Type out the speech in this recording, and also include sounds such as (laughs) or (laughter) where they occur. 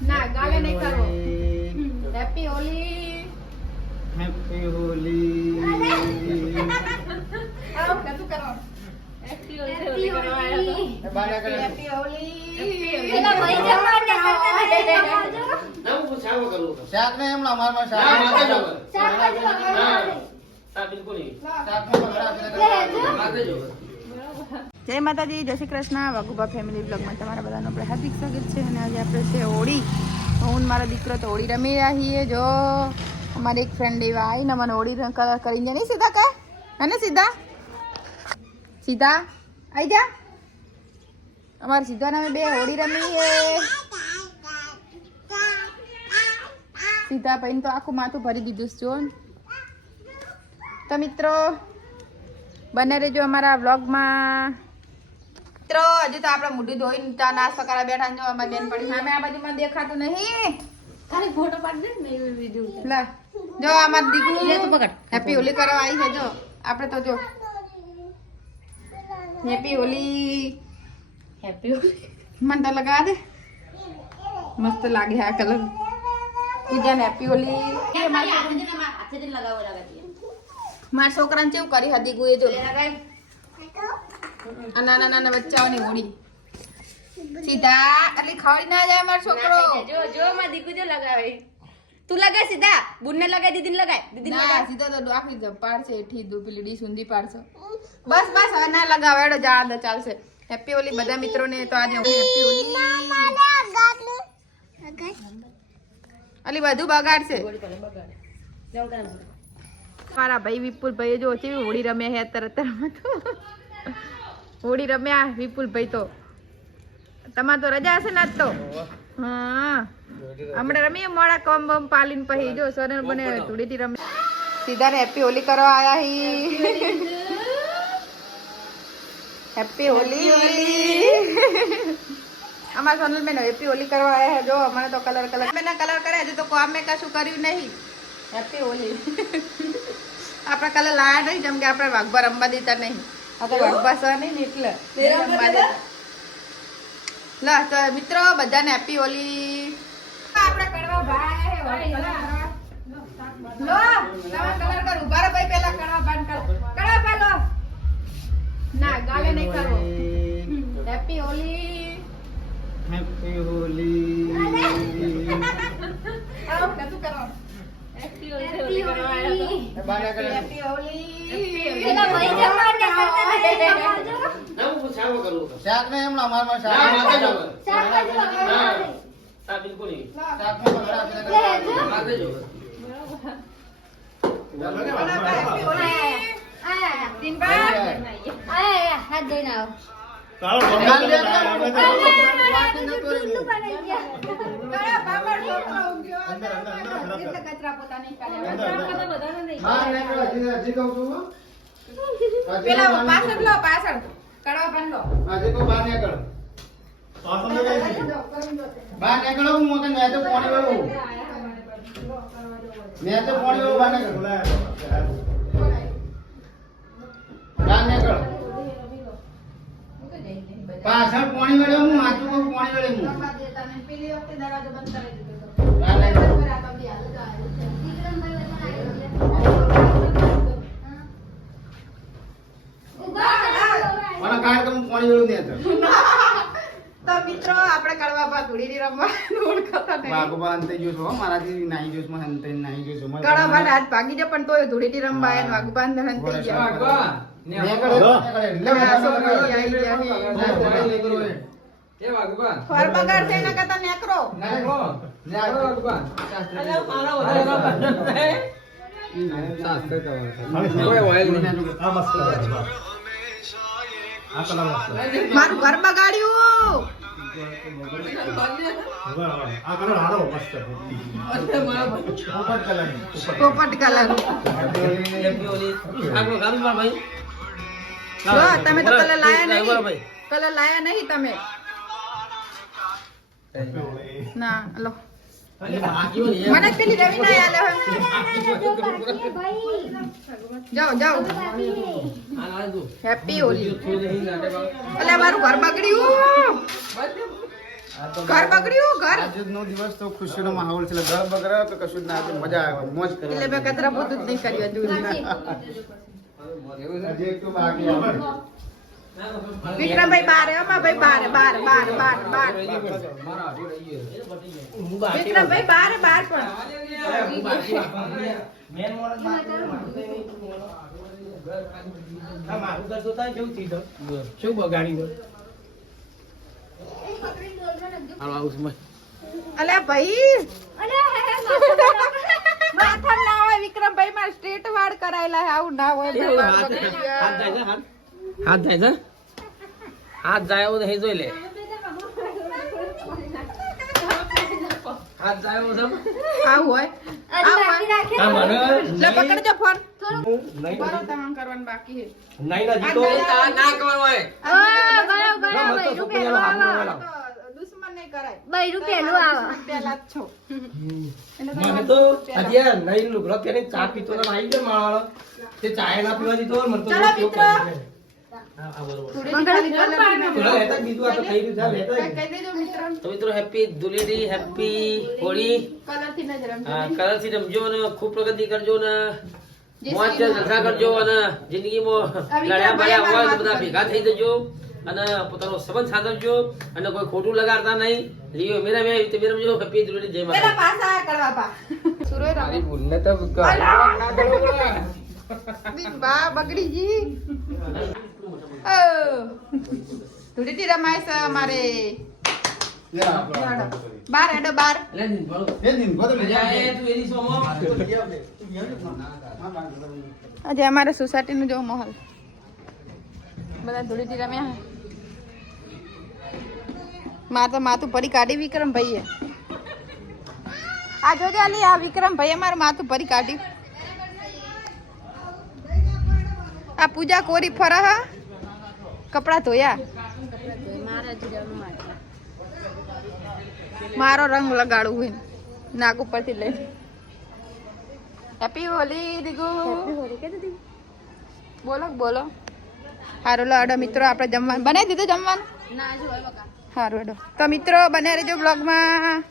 ના ગાલે નહીં કરો. હેપી હોલી હેપી હોલી આવો કતું કરો. હેપી હોલી હેપી હોલી પેલા ભાઈ જમાડને કરતા પૂછાવો શાક ને શાક બિલકુલ નહીં. શાક. જય માતાજી, જય શ્રી કૃષ્ણ. વાઘુબા ફેમિલી બ્લોગમાં તમારા બધાનું આપણે હાર્દિક સ્વાગત છે અને આજે આપણે છે હોળી. હું ને મારો દીકરો તો હોળી રમી રહ્યા છીએ. જો, અમારી એક ફ્રેન્ડ એવા આવીને મને હોળી કલર કરીને નહીં, સીધા કહે? હે સીધા? સીધા? આવી જા. અમારે સીધા નામે બે હોળી રમીએ. સીધા ભાઈ તો આખું માથું ભરી દીધું જો. તો મિત્રો, બને રહેજો અમારા વ્લોગમાં મિત્રો હજુ તો આપણે મોઢું ધોઈને ચા નાસ્તો કરવા બેઠા ને જો અમારી બેન પડી સામે આ બાજુમાં દેખાતું નહીં. ખાલી ફોટો પાડી દે ને મેં એવી વીડિયો ઉતારી. લે જો અમાર દીકરું લે તું પકડ. હેપી હોલી કરવા આવી છે જો. આપણે તો જો. હેપી હોલી. હેપી હોલી. મને તો લગા દે. મસ્ત લાગે આ કલર. બીજા હેપી હોલી. એ મારા હાથેથી લગાવો લગાતી મારા છોકરાને કેવું કરી હતી ગુએ જો. આ નાના નાના બચ્ચાઓની હોળી. સીધા એટલે ખવડી ના જાય મારો છોકરો. જો જો માં દીકુ જો લગાવે. તું લગાય સીધા. બુનને લગાય દીદીને લગાય. દીદીને ના લગાય. સીધા તો આખી જ પાડશે એઠી દુ પેલી ડી સુંધી પાડશે. બસ બસ હવે ના લગાવે એડો જા દો ચાલશે. હેપી હોલી બધા મિત્રોને તો આજે હેપી હોલી અલી બધું બગાડશે. મારા ભાઈ વિપુલ ભાઈ જો કેવી હોળી રમ્યા હે તરત તરત હોળી રમ્યા વિપુલ ભાઈ તો. તમારે તો રજા હશે ને આજ તો? હા. હમણાં રમીએ મોડા કમ બમ પાલીને પછી. જો સર બને ધૂળેટી રમે. સીધા ને હેપી હોલી કરવા આયા હી. હેપી હોલી. અમારા સોનલ બેન હેપી હોલી કરવા આયા હે. જો અમારે તો કલર કલર મેં કલર કરે હજી તો કોમ મેં કશું કર્યું નહીં. હેપી હોલી. આપણે કલર લાયા નહીં જેમ કે આપણે વાઘબા રમવા દેતા નહીં. એટલે. મિત્રો બધાને હેપી હોલી. આપણે કડવા ભાઈ કરવા. લો તમે કલર કર ઊભા ભાઈ પેલા કડવા ભાન કર. કડવા ભાઈ લો. ના ગાલે નહીં કરવો. હેપી હોલી. હેપી હોલી હાથ વાટી ન કરી કયા બાબર છોકરો ઊંઘ્યો એટલે કચરા પોતા નહીં કાઢ્યા. બહાર નીકળો હજી હજી કહું છું પેલા પાછળ લો પાછળ કડવા પાન લો હજી કહું બહાર નીકળો. બહાર નીકળો હું મોટે મેં તો પાણી વાળું મેં તો પાણી વાળું બહાર નીકળો બહાર નીકળો પાછળ પાણી વાળો હું આચું પાણી વાળે હું પેલી વખતે દરવાજો બંધ કરી દીધો હતો. બહાર નીકળો મને કાઢ તો હું પાણી વાળું નહીં (laughs) તો મિત્રો આપણે કડવા પા ધૂળીની રમવા ઓળખાતા નહીં બાગોબા અંતે જો મારાથી નાહી જો અંતે નાહી જો કડવા પા હાથ ભાગી જાય પણ તોય ધૂળીની રમવા આયા ને વાઘુબા ગયા. ફર મારું ઘર બગાડ્યું પોપટ કલર તમે તો કલર લાયા નહીં. ભાઈ. કલર લાયા નહીં તમે. ના લો. મને પેલી રવિ ના આલે જાઓ જાઓ. હેપી હોલી અલે મારું ઘર બગડ્યું. ઘર બગડ્યું ઘર. આજનો દિવસ તો ખુશીનો માહોલ છે. એટલે ઘર બગડ્યો તો કશું જ ના મજા આવે મોજ એટલે કરવાની મેં કચરા પોતું જ નહીં કર્યું હજુ. વિક્રમભાઈ બાર અમા ભાઈ બાર બાર બાર બાર બાર. વિક્રમભાઈ બાર બાર પણ. શું બગાડી અલ્યા ભાઈ. માથા ના હોય વિક્રમભાઈ મારે સ્ટ્રેટ વાળ કરાયેલા આવું ના હોય. હાથ. જાય છે હાથ જાય જાય એવું નહીં જોઈ લે. હાથ જાય એવું છે આવું હોય. પકડજો ફોન. ચા પીતો આવી ગયો માળો તે ચાય ના પીવા દીધો મને તો જ તો જ. મિત્ર હેપી હેપી હોળી. કલરથી રમજો અને ખૂબ પ્રગતિ કરજો ને મોજ જલસા કરજો અને જિંદગીમાં લડ્યા બળ્યા હોય બધા ભેગા થઈ જજો અને પોતાનો સંબંધ સાધવજો અને કોઈ ખોટું લગાડતા નહીં. લીઓ મેરા મેં રીતે મેરા જો હેપી ધુલેટી જય પેલા માતા પાસા કરવા પા. સુરોય રમે. ભૂલને તો બગડી ગઈ. ઓ (laughs) ધૂળેટી રમાય છે અમારે. બાર હેડો બાર. આજે અમારે સોસાયટી નું જો માહોલ. બધા ધૂળેટી રમ્યા હે. મારે તો માથું પડી કાઢી વિક્રમ ભાઈએ આ જોજે અલી આ વિક્રમ ભાઈએ મારું માથું પડી કાઢ્યું. આ પૂજા કોરી ફરા હા કપડા ધોયા? મારો રંગ લગાડવું હોય નાક ઉપરથી લઈ. હેપી હોલી દીગુ બોલો બોલો. સારું લો અડો મિત્રો આપણે જમવાનું. બનાવી દીધું જમવાનું? સારું અડો તો મિત્રો બને રહેજો બ્લોગમાં